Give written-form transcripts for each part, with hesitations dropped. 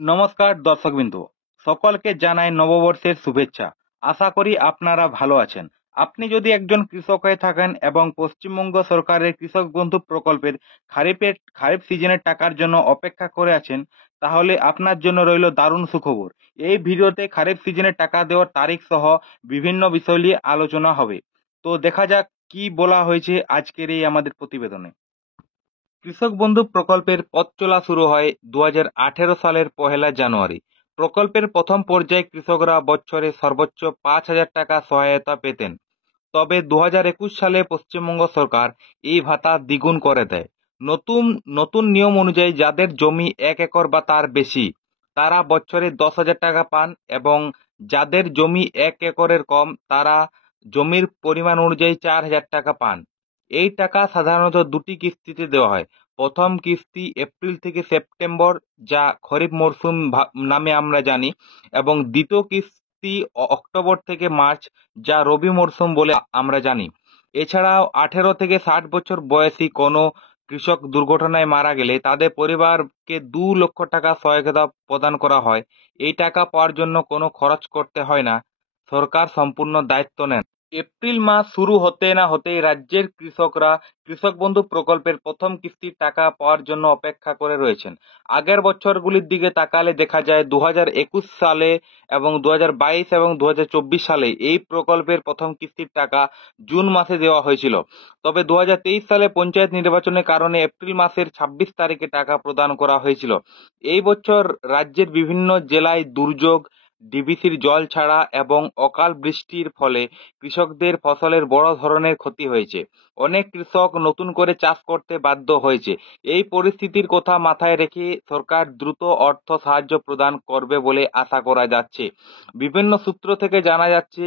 নমস্কার দর্শকবৃন্দ, সকলকে জানাই নববর্ষের শুভেচ্ছা। আশা করি আপনারা ভালো আছেন। আপনি যদি একজন কৃষক হয়ে থাকেন এবং পশ্চিমবঙ্গ সরকারের কৃষক বন্ধু প্রকল্পের খারিফ সিজনের টাকার জন্য অপেক্ষা করে আছেন, তাহলে আপনার জন্য রইল দারুণ সুখবর। এই ভিডিওতে খারিফ সিজনের টাকা দেওয়ার তারিখ সহ বিভিন্ন বিষয় নিয়ে আলোচনা হবে। তো দেখা যাক কি বলা হয়েছে আজকের এই আমাদের প্রতিবেদনে। কৃষক বন্ধু প্রকল্পের পথ চলা শুরু হয় 2018 সালের 1 জানুয়ারি। প্রকল্পের প্রথম পর্যায়ে কৃষকরা বছরে সর্বোচ্চ 5,000 টাকা সহায়তা পেতেন। তবে 2021 সালে পশ্চিমবঙ্গ সরকার এই ভাতা দ্বিগুণ করে দেয়। নতুন নতুন নিয়ম অনুযায়ী যাদের জমি 1 একর বা তার বেশি, তারা বছরে 10,000 টাকা পান, এবং যাদের জমি 1 একরের কম, তারা জমির পরিমাণ অনুযায়ী 4,000 টাকা পান। এই টাকা সাধারণত দুটি কিস্তিতে দেওয়া হয়। প্রথম কিস্তি এপ্রিল থেকে সেপ্টেম্বর, যা খরিফ মরশুম নামে আমরা জানি, এবং দ্বিতীয় কিস্তি অক্টোবর থেকে মার্চ, যা রবি মরশুম বলে আমরা জানি। এছাড়াও 18 থেকে 60 বছর বয়সী কোনো কৃষক দুর্ঘটনায় মারা গেলে তাদের পরিবারকে 2 লক্ষ টাকা সহায়তা প্রদান করা হয়। এই টাকা পাওয়ার জন্য কোনো খরচ করতে হয় না, সরকার সম্পূর্ণ দায়িত্ব নেন। এপ্রিল মাস শুরু হতে না হতেই রাজ্যের কৃষকরা কৃষক বন্ধু প্রকল্পের প্রথম কিস্তির টাকা পাওয়ার জন্য অপেক্ষা করে রয়েছেন। আগের বছরগুলির দিকে তাকালে দেখা যায় 2021 সালে এবং 2022 এবং 2024 সালে এই প্রকল্পের প্রথম কিস্তির টাকা জুন মাসে দেওয়া হয়েছিল। তবে 2023 সালে পঞ্চায়েত নির্বাচনের কারণে এপ্রিল মাসের 26 তারিখে টাকা প্রদান করা হয়েছিল। এই বছর রাজ্যের বিভিন্ন জেলায় দুর্যোগ, ডিবিসির জল ছাড়া এবং অকাল বৃষ্টির ফলে কৃষকদের ফসলের বড় ধরনের ক্ষতি হয়েছে। অনেক কৃষক নতুন করে চাষ করতে বাধ্য হয়েছে। এই পরিস্থিতির কথা মাথায় রেখে সরকার দ্রুত অর্থ সাহায্য প্রদান করবে বলে আশা করা যাচ্ছে। বিভিন্ন সূত্র থেকে জানা যাচ্ছে,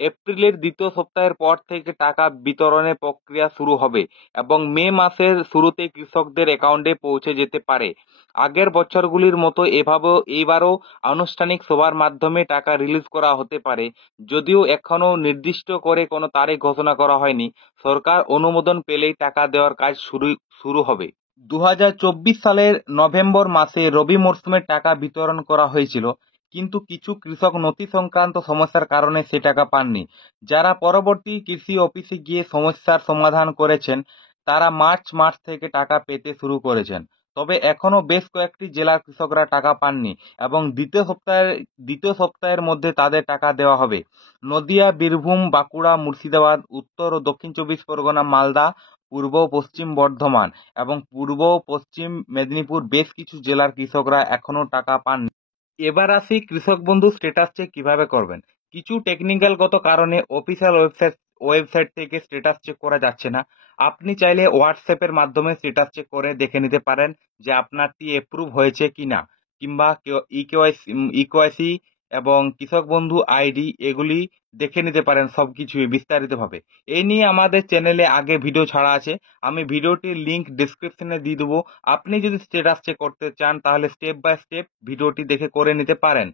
এপ্রিলের দ্বিতীয় সপ্তাহের পর থেকে টাকা বিতরণের প্রক্রিয়া শুরু হবে এবং মে মাসের শুরুতে কৃষকদের অ্যাকাউন্টে পৌঁছে যেতে পারে। আগের বছরগুলির মতো এবারও আনুষ্ঠানিক সভার মাধ্যমে টাকা রিলিজ করা হতে পারে, যদিও এখনো নির্দিষ্ট করে কোনো তারিখ ঘোষণা করা হয়নি। সরকার অনুমোদন পেলেই টাকা দেওয়ার কাজ শুরু হবে। 2024 সালের নভেম্বর মাসে রবি মরশুমের টাকা বিতরণ করা হয়েছিল, কিন্তু কিছু কৃষক নথি সংক্রান্ত সমস্যার কারণে সে টাকা পাননি। যারা পরবর্তী কৃষি অফিসে গিয়ে সমস্যার সমাধান করেছেন, তারা মার্চ মাস থেকে টাকা পেতে শুরু করেছেন। তবে এখনো বেশ কয়েকটি জেলার কৃষকরা টাকা পাননি এবং দ্বিতীয় সপ্তাহের মধ্যে তাদের টাকা দেওয়া হবে। নদিয়া, বীরভূম, বাঁকুড়া, মুর্শিদাবাদ, উত্তর ও দক্ষিণ 24 পরগনা, মালদা, পূর্ব ও পশ্চিম বর্ধমান এবং পূর্ব ও পশ্চিম মেদিনীপুর বেশ কিছু জেলার কৃষকরা এখনো টাকা পাননি। এবার আসি কৃষক বন্ধু স্ট্যাটাস চেক কিভাবে করবেন। কিছু টেকনিক্যালগত কারণে অফিসিয়াল ওয়েবসাইট থেকে স্ট্যাটাস চেক করা যাচ্ছে না। আপনি চাইলে হোয়াটসঅ্যাপের মাধ্যমে স্ট্যাটাস চেক করে দেখে নিতে পারেন যে আপনারটি এপ্রুভ হয়েছে কিনা, কিংবা ইকেওয়াইসি এবং কৃষক বন্ধু আইডি এগুলি দেখে নিতে পারেন সবকিছুই বিস্তারিতভাবে। এই নিয়ে আমাদের চ্যানেলে আগে ভিডিও ছাড়া আছে, আমি ভিডিওটির লিংক ডিসক্রিপশনে দিয়ে দেবো। আপনি যদি স্ট্যাটাস চেক করতে চান তাহলে স্টেপ বাই স্টেপ ভিডিওটি দেখে করে নিতে পারেন।